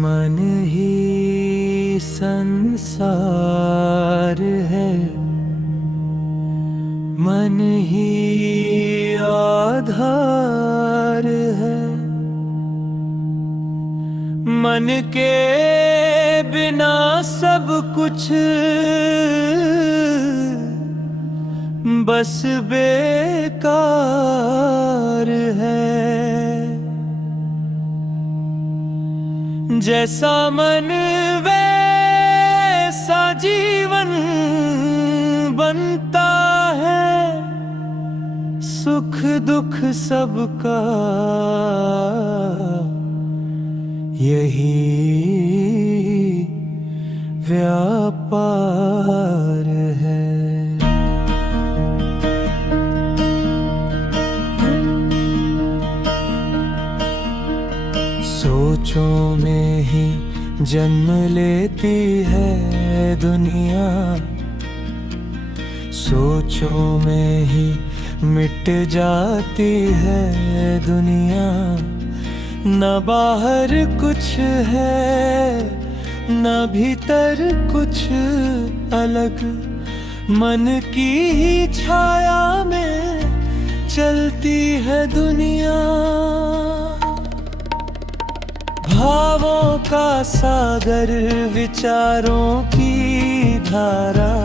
मन ही संसार है, मन ही आधार है। मन के बिना सब कुछ बस बेकार है। जैसा मन वैसा जीवन बनता है, सुख दुख सबका यही व्यापार है। सोचों में ही जन्म लेती है दुनिया, सोचों में ही मिट जाती है दुनिया। न बाहर कुछ है न भीतर कुछ अलग, मन की ही छाया में चलती है दुनिया। भावों का सागर विचारों की धारा,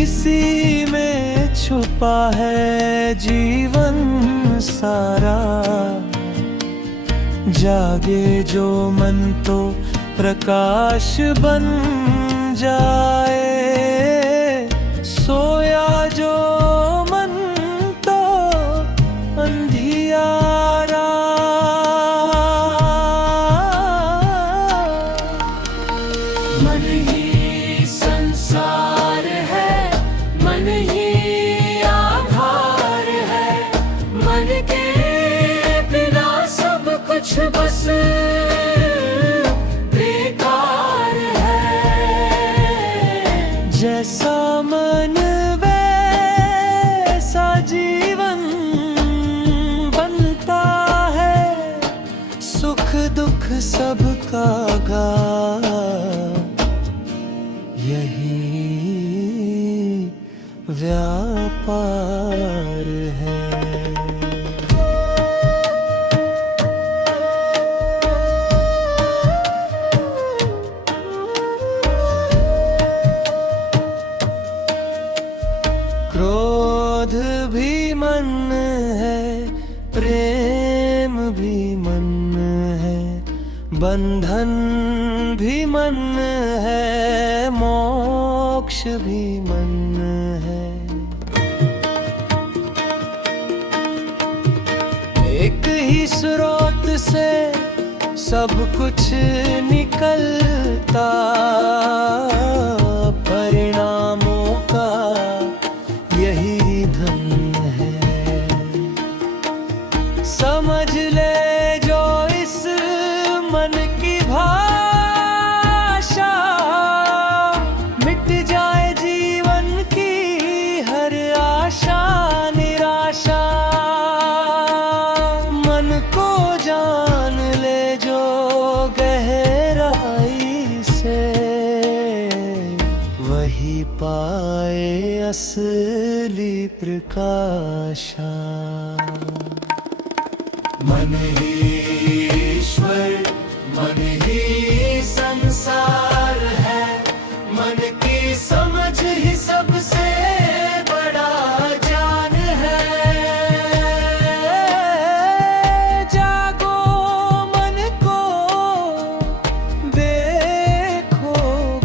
इसी में छुपा है जीवन सारा। जागे जो मन तो प्रकाश बन जाए, सोया जो मन तो अंधियारा। मन ही संसार है, मन ही आधार है। मन के बिना सब कुछ बस बेकार है। जैसा मन वैसा जीवन बनता है, सुख दुख सबका यही व्यापार है। क्रोध भी मन है, प्रेम भी मन है, बंधन भी मन है, मोक्ष भी मन है। एक ही स्रोत से सब कुछ निकलता, परिणामों का यही धन है। समझ ले जो इस मन की भाषा, मिट जाए जीवन की हर आशा निराशा। मन को जान ले जो गहराई से, वही पाए असली प्रकाशा। मन ही ईश्वर, मन ही संसार है। मन की समझ ही सबसे बड़ा ज्ञान है। जागो मन को, देखो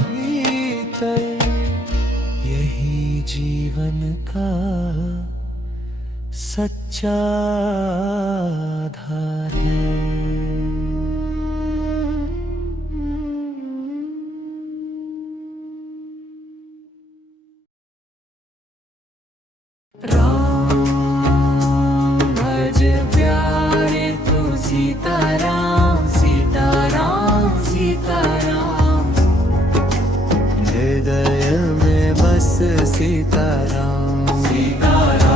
भीतर, यही जीवन का सच्चा आधार है। राम भज प्यारे तू, सीताराम सीताराम सीताराम। हृदय में बस सीताराम सीताराम।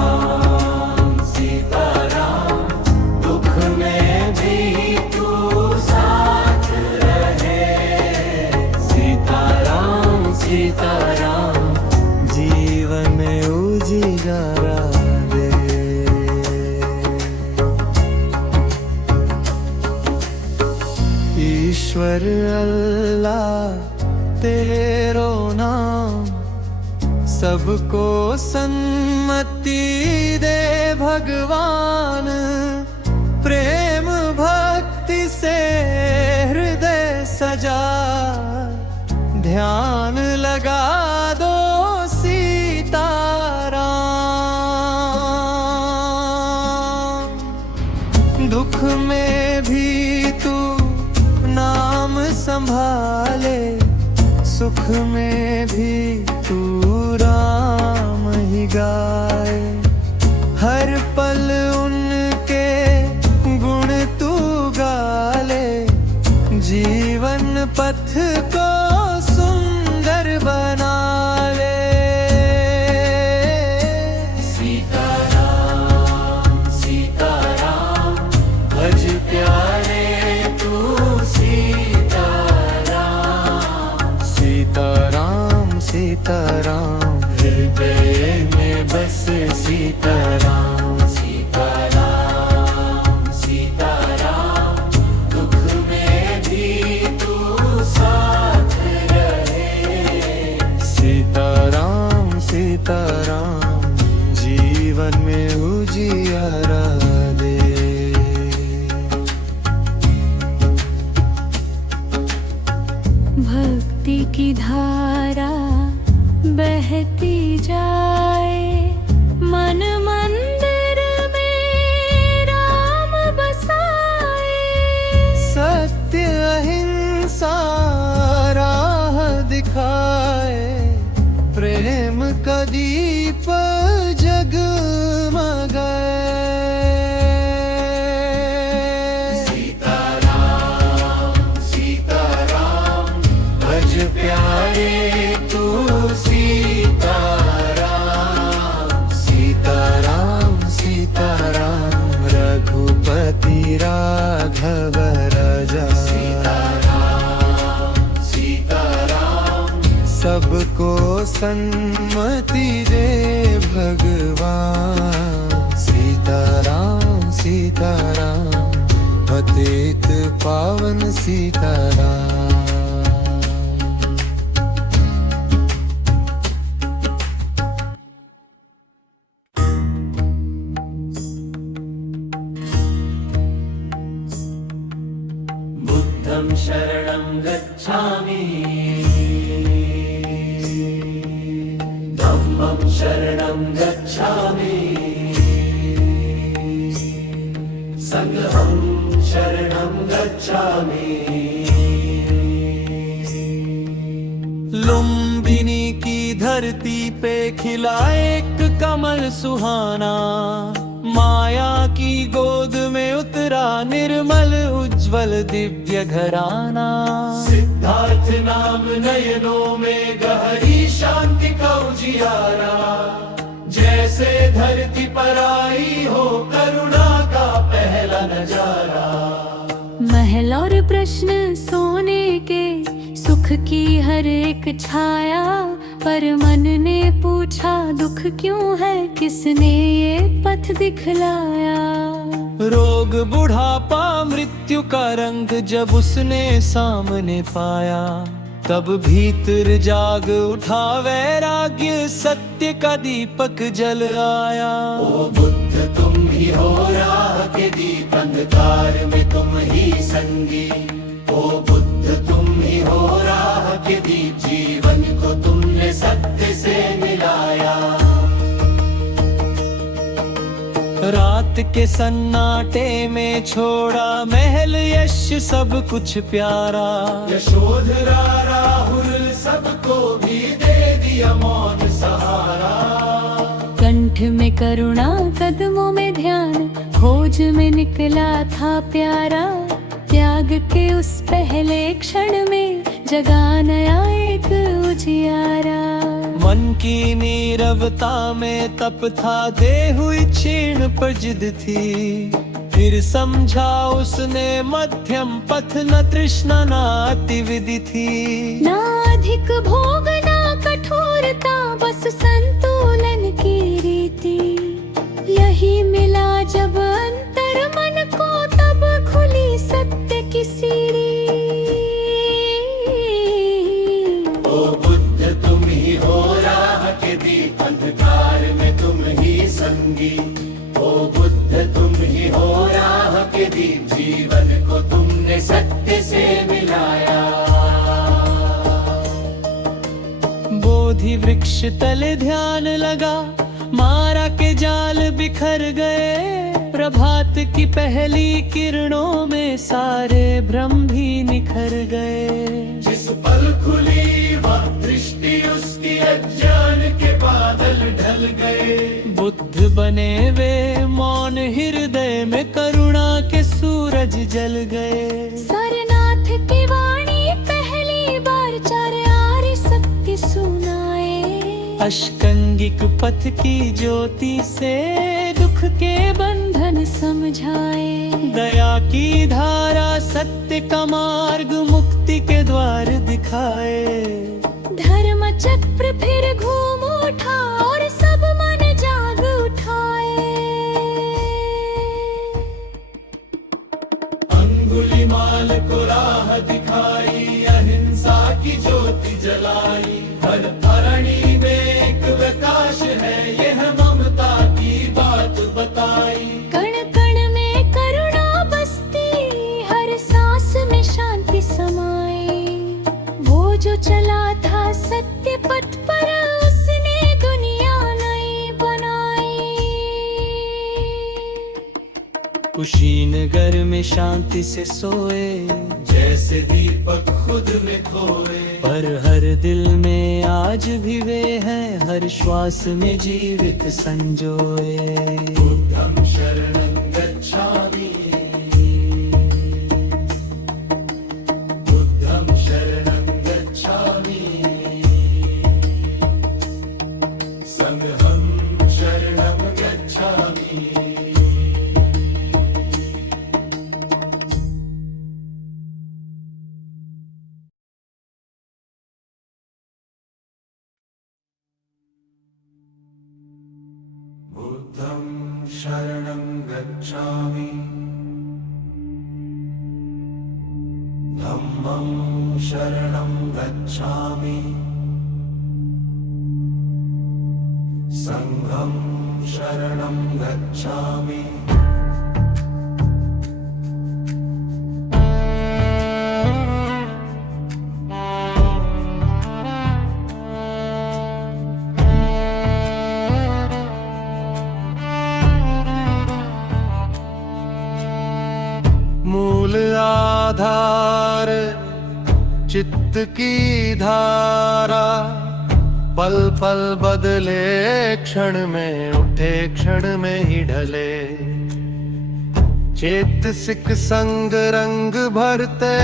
अल्लाह तेरो नाम, सबको सन्मति दे भगवान। प्रेम भक्ति से हृदय सजा, ध्यान लगा दो सीताराम। दुख में भी तू नाम संभाले, सुख में भी तू राम ही गाए। हर पल उनके गुण तू गाले, जीवन पथ को सुंदर बना ले। सीताराम सीताराम भज प्यारे तू सीताराम। सीताराम सीताराम हृदय में बस सीताराम। सीताराम सीताराम दुख में भी तू साथ रहे। सीताराम सीताराम जीवन में उजियारा दे। भक्ति की धारा बहती जाए, मन मंदिर में राम बसाए। सत्य अहिंसा राह दिखाए, प्रेम का दीप जगमगाए। सीताराम सीताराम भज प्यारे तू सीताराम। सीताराम सीताराम रघुपति राघव राजा। सीताराम सीताराम सबको सन्मति दे भगवान। सीताराम सीताराम पतित पावन सीताराम। बुद्धं शरणं गच्छामि, धम्मं शरणं गच्छामि, संघं शरणं गच्छामि। लुम्बिनी की धरती पे खिला एक कमल सुहाना, माया की गोद में उतरा निर्मल उज्जवल दिव्य घराना। सिद्धार्थ नाम नयनों में गहरी शांति का उजियारा, जैसे धरती पर आई हो करुणा का पहला नजारा। महल और प्रश्न सोने के, सुख की हर एक छाया, पर मन ने पूछा दुख क्यों है, किसने ये पथ दिखलाया। रोग बुढ़ापा मृत्यु का रंग जब उसने सामने पाया, तब भीतर जाग उठा वैराग्य, सत्य का दीपक जल आया। ओ बुद्ध तुम ही हो राह के दीप, अंधकार में तुम ही संगी। ओ बुद्ध तुम ही हो राह के दीप, जीवन को तुमने सत्य से मिलाया। रात के सन्नाटे में छोड़ा महल यश सब कुछ प्यारा, यशोधरा राहुल सबको भी दे दिया मौन सहारा। कंठ में करुणा कदमों में ध्यान, खोज में निकला था प्यारा। त्याग के उस पहले क्षण में जगा नया एक उजियारा। मन की नीरवता में तप था, देह हुई क्षीण पर जिद थी। फिर समझा उसने मध्यम पथ, न तृष्णा न अतिविधि थी। ना अधिक भोग ना कठोरता, बस संतुलन की रीति। यही मिला जब अंतर मन को, तब खुली सत्य की सीढ़ी। संगी। ओ बुद्ध तुम ही हो राह के दीप, जीवन को तुमने सत्य से मिलाया। बोधि वृक्ष तले ध्यान लगा, मारा के जाल बिखर गए। प्रभात की पहली किरणों में सारे भ्रम भी निखर गए। जिस पल खुली वह दृष्टि, उसकी अज्ञान के बादल ढल गए। बुद्ध बने वे मौन, हृदय में करुणा के सूरज जल गए। सारनाथ की वाणी पहली बार चार आर्य सत्य सुनाए। अष्टांगिक पथ की ज्योति से दुख के बंधन समझाए। दया की धारा सत्य का मार्ग, मुक्ति के द्वार दिखाए। धर्म चक्र फिर घूम उठा और सब मन जाग उठाए। अंगुलीमाल को राह दिखाई, अहिंसा की ज्योति जलाई। हर धरणी में एक प्रकाश है, यह ममता की बात बताई। कण कण में करुणा बसती, हर सांस में शांति समाई। वो जो चला था सत्य पथ पर, उसने दुनिया नई बनाई। कुशीनगर में शांति से सोए, जैसे दीपक खुद में खोए। पर हर दिल में आज भी वे हैं, हर श्वास में जीवित संजोए। बुद्धं शरणं गच्छामि, बुद्धं शरणं गच्छामि, संघं शरणं गच्छामि। बुद्धं शरणं गच्छामि, धम्मं शरणं गच्छामि, संघं शरणं गच्छामि। मूल आधार चित्त की धारा, पल पल बदले क्षण में, उठे क्षण में ही ढले। चेतसिक संग रंग भरते,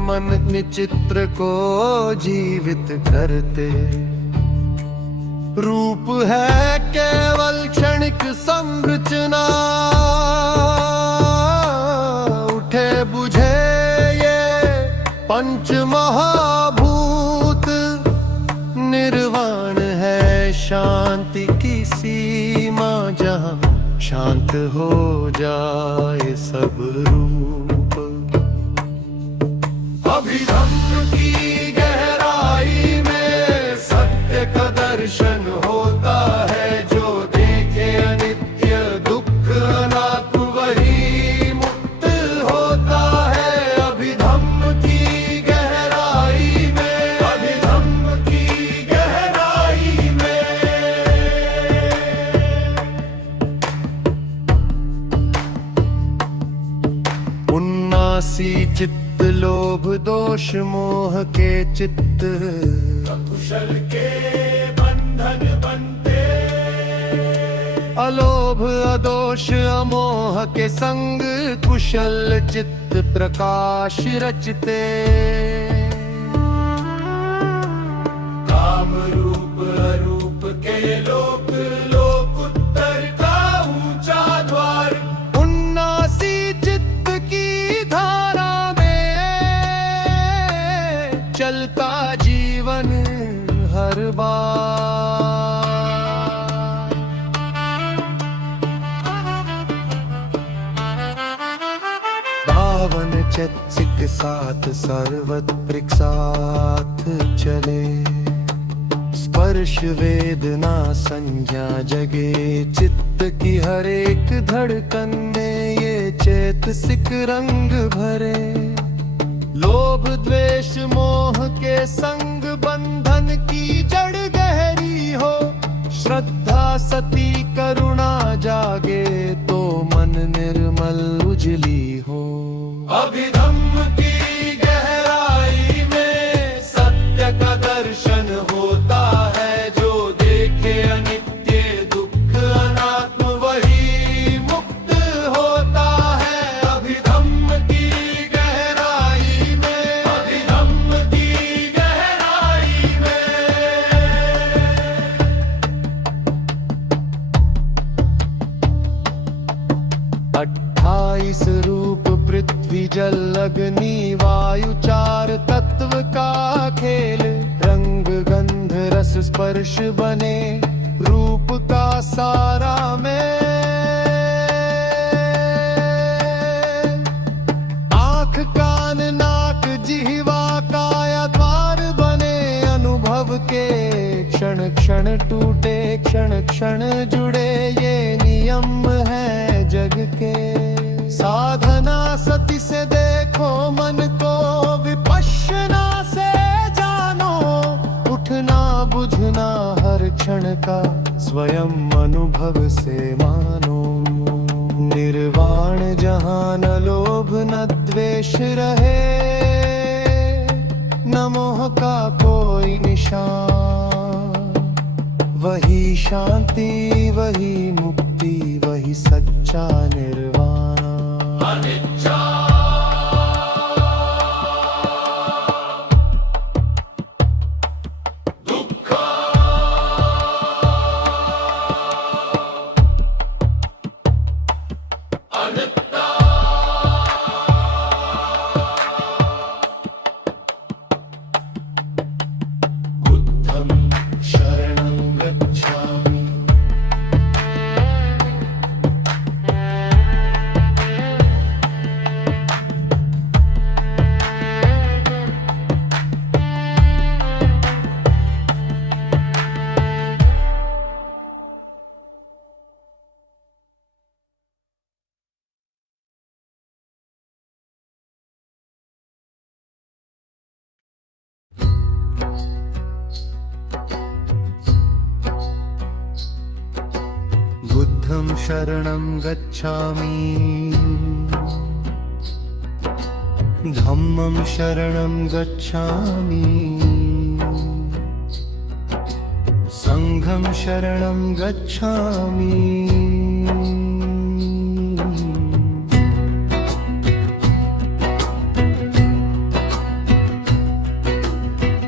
मन निचित्र को जीवित करते। रूप है केवल क्षणिक संरचना, उठे बुझे ये पंच महाभूत। निर्वाण है शांति की सीमा, जहाँ शांत हो जाए सब रूप। अभिधम्म की गहराई में सत्य का दर्शन होता है। जो देखे अनित्य दुख अनात्म, वही मुक्त होता है। अभिधम्म की गहराई में, अभिधम्म की गहराई में। उन्नासी चित्त, लोभ दोष मोह के चित्त, कुशल के बंधन बनते। अलोभ अदोष अमोह के संग, कुशल चित्त प्रकाश रचते। काम रूप अरूप के लोक, लोक उत्तर का ऊंचा द्वार। उन्नासी चित्त की धारा में चलता जीवन हर बार। भावन चैतसिक साथ सर्वत्रिक साथ चले। स्पर्श वेदना संज्ञा जगे चित्त की हर एक धड़कन में ये चैतसिक रंग भरे। लोभ द्वेष मोह के संग बंधन की जड़ गहरी हो, श्रद्धा सती करुणा जागे तो मन निर्मल उजली हो। अभिधम्म की गहराई में सत्य का दर्शन होता है, जो देखे अनित्य दुख अनात्म वही मुक्त होता है। अभिधम्म की गहराई में, अभिधम्म की गहराई में। 28 रूप पृथ्वी जल अग्नि वायु चार तत्व का खेल, रंग गंध रस स्पर्श बने रूप का सारा में। आँख कान नाक जिह्वा काया द्वार बने अनुभव के, क्षण क्षण टूटे क्षण क्षण जुड़े ये नियम है जग के। साधना सती से देखो मन को, विपश्यना से जानो, उठना बुझना हर क्षण का स्वयं अनुभव से मानो। निर्वाण जहाँ न लोभ न द्वेष रहे, न मोह का कोई निशान, वही शांति वही मुक्ति वही सच्चा निर्वाण। अनिच्चा दुःख अनित्ता बुद्धं शरणं गच्छामि। बुद्धं शरणं गच्छामि, धम्मं शरणं गच्छामि, संघं शरणं गच्छामि।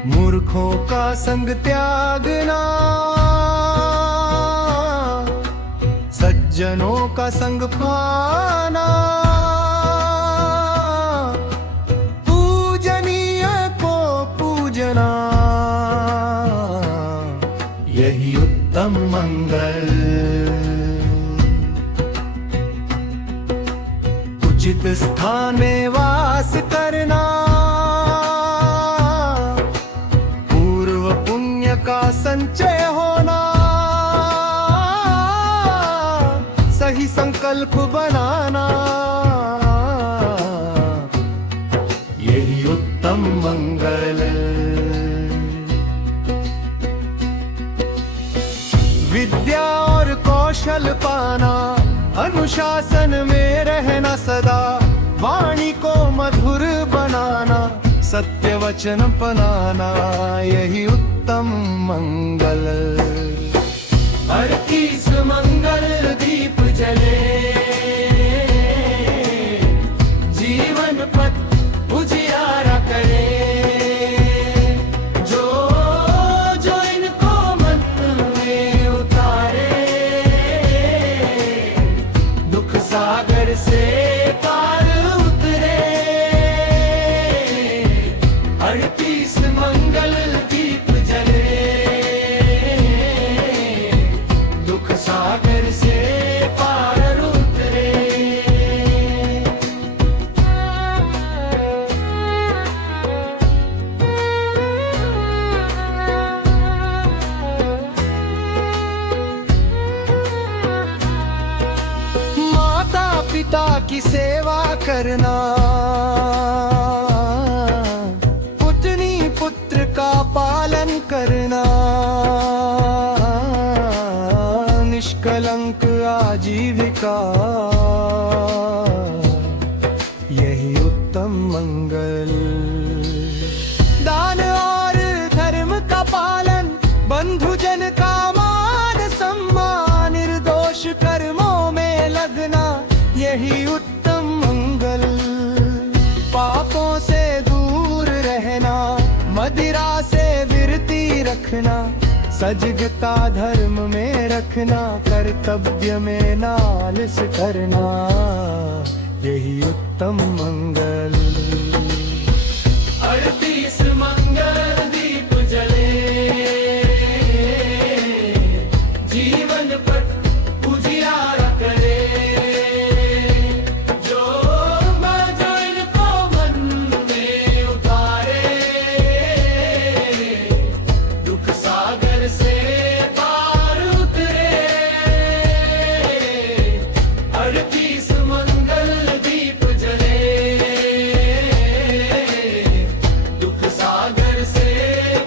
मूर्खों का संग त्यागना, सज्जनों का संग पाना, पूजनीय को पूजना, यही उत्तम मंगल। उचित स्थान में वास करना, पूर्व पुण्य का संचय होना, सही संकल्प बनाना, यही उत्तम मंगल। विद्या और कौशल पाना, अनुशासन में रहना सदा, वाणी को मधुर बनाना, सत्य वचन अपनाना, यही उत्तम मंगल। 38 मंगल दीप जले, जीवन पथ उजियारा करे। जो जो इनको मन में उतारे, दुख सागर से पार उतरे। 38 मंगल दीप जले, दुख सागर से की सेवा करना, पुतनी पुत्र का पालन करना, निष्कलंक आजीविका, यही उत्तम मंगल। दान और धर्म का पालन, बंधुजन का मान सम्मान, निर्दोष कर्मों में लगना, यही उत्तम मंगल। पापों से दूर रहना, मदिरा से विरति रखना, सजगता धर्म में रखना, कर्तव्य में नालिश करना, यही उत्तम मंगल। 38 मंगल दीप जले, जीवन पथ उजियारा करे, जो इनको मन में उतारे, दुख सागर से पार उतरे। 38 मंगल दीप जले, दुख सागर से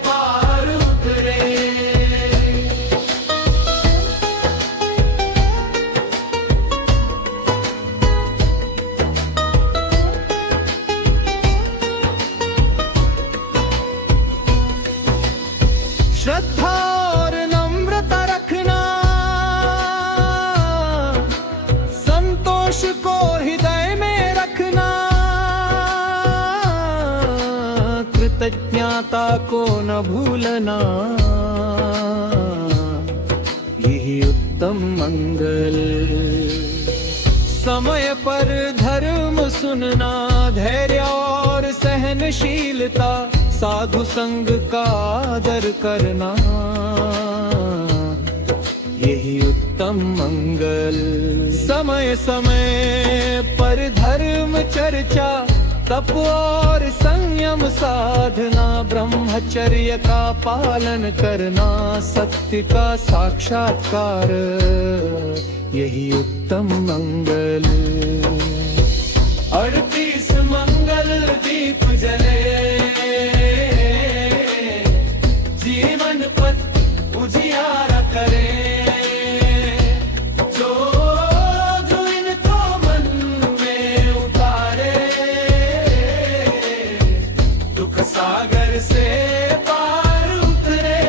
पार उतरे। श्रद्धा और नम्रता रखना, संतोष को हृदय में रखना, कृतज्ञता को न भूलना, यही उत्तम मंगल। समय पर धर्म सुनना, धैर्य और सहनशीलता, साधु संग का आदर करना, यही उत्तम मंगल। समय समय पर धर्म चर्चा, तप और संयम साधना, ब्रह्मचर्य का पालन करना, सत्य का साक्षात्कार, यही उत्तम मंगल। 38 मंगल दीप जले, जीवन पथ उजियारा करे, जो इनको मन में उतारे, दुख सागर से पार उतरे।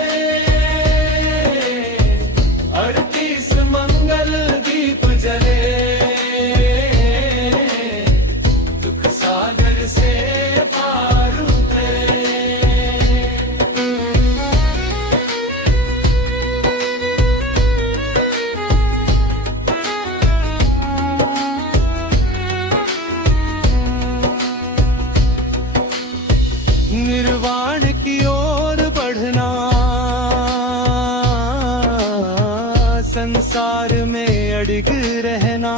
38 मंगल दीप जले, दुख सागर से पार उतरे। निर्वाण की ओर बढ़ना, संसार में अड़िग रहना,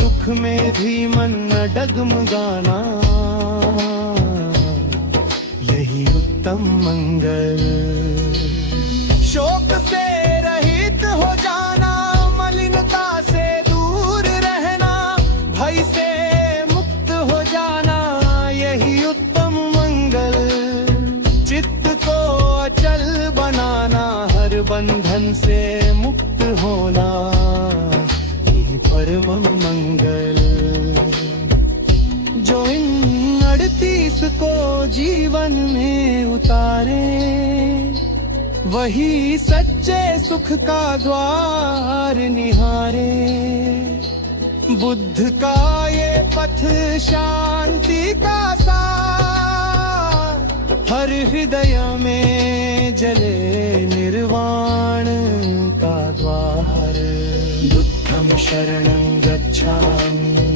दुख में भी मन न डगमगाना, यही उत्तम मंगल। शोक से रहित हो जाना, मलिनता से दूर रहना, भय से मुक्त हो जाना, यही उत्तम मंगल। चित्त को अचल बनाना, हर बंधन से मुक्त होना, यही परम मंगल। जो इन 38 को जीवन में उतारे, वही सच्चे सुख का द्वार निहारे। बुद्ध का ये पथ शांति का सार, हर हृदय में जले निर्वाण का द्वार। बुद्धं शरणं गच्छामि,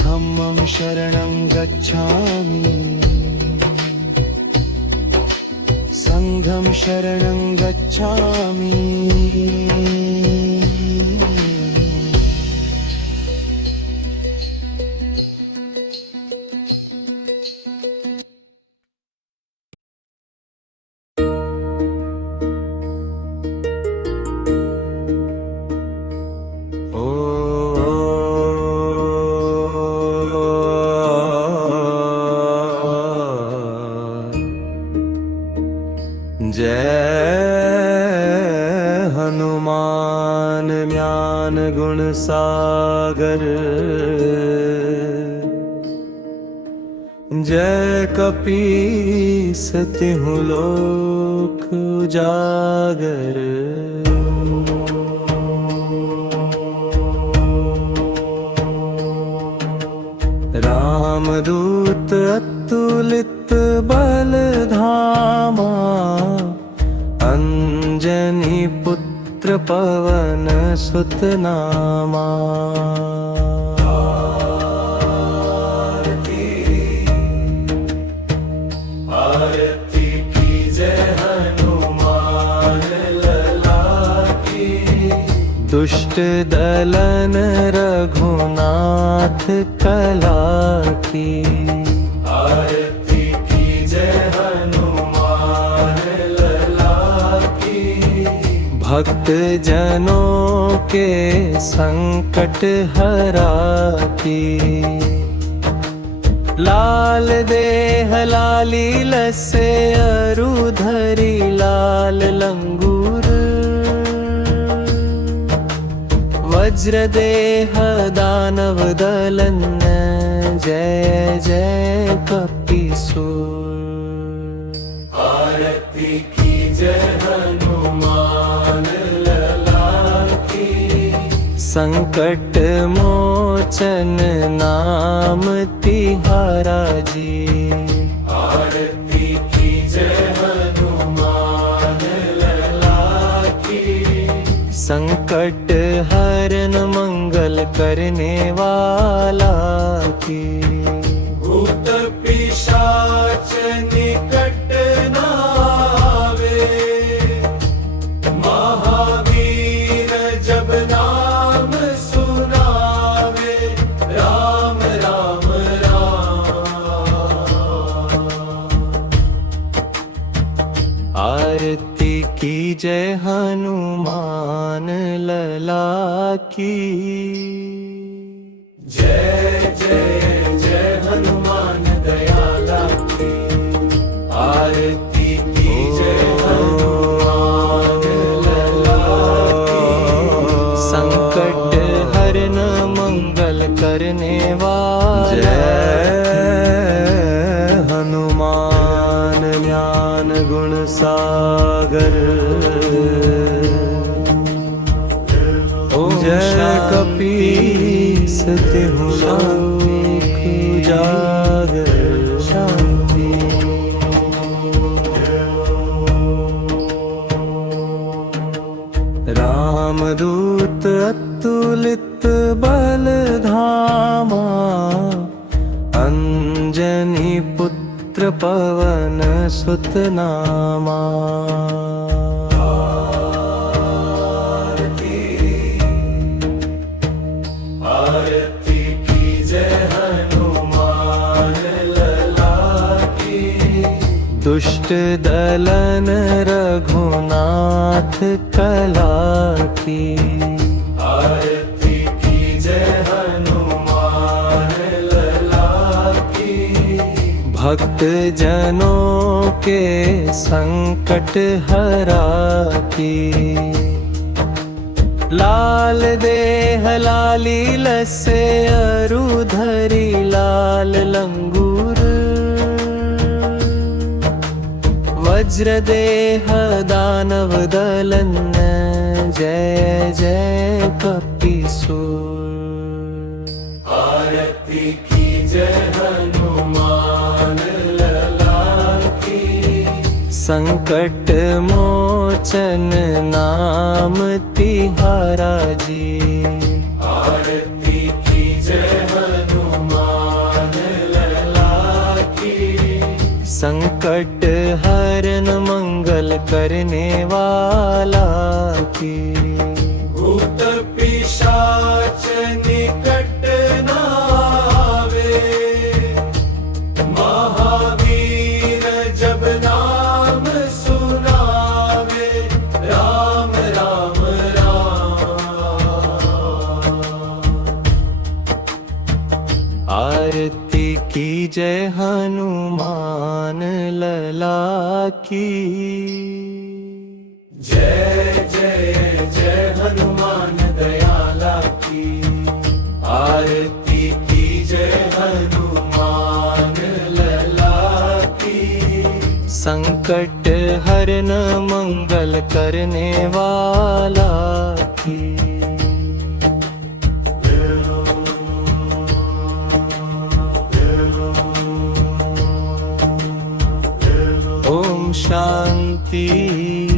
धम्मं शरणं गच्छामि, संघं शरणं गच्छामि। जय हनुमान ज्ञान गुण सागर, जय कपीस तिहुँ लोक उजागर। रामदूत अतुलित बल धामा, अंजनी पुत्र पवन सुत नामा। आरती की जय हनुमान लला की, दुष्ट दलन रघुनाथ कला की। आरती की जय हनुमान लला की, भक्त जनों के संकट हरा की। लाल देह लाली लसे अरुधरी लाल लंगूर, वज्र देह दानव दलन जय जय कपीसूर। आरती की जय हनुमान लला की, संकट मोचन नाम तिहारा जी। आरती की जय हनुमान लला की, संकट हरन मंगल करने वाला की। भूत पिशाच निकट न आवे, महावीर जब नाम सुनावे। राम राम राम। आरती की जय हनुमान लला की। जय जय जय हनुमान दयाला की। आरती की जय हनुमान लला की, संकट हरन मंगल करने वाला। जय हनुमान ज्ञान गुण सागर, जय कपीस तिहुँ लोक उजागर। शांति। रामदूत अतुलित बल धामा, अंजनी पुत्र पवन सुत नामा। आरती की जय हनुमान लला की, दुष्ट दलन रघुनाथ कला की। आरती की जय हनुमान लला की, भक्त जनों के संकट हरा की। लाल देह लाली लसे अरुधरी लाल लंगूर, वज्र देह दानव दलन जय जय कपीसूर। आरती की जय हनुमान लला की, संकट मोचन नाम तिहारा जी। आरती की जय हनुमान लला की, संकट हरन मंगल करने वाला की। भूत पिशाच निकट न आवे, महावीर जब नाम सुनावे। राम राम राम। आरती की जय हनुमान लला की। जय जय जय हनुमान दयाला की, आरती की जय हनुमान लला की। संकट हरन मंगल करने वाला की। ओम शांति।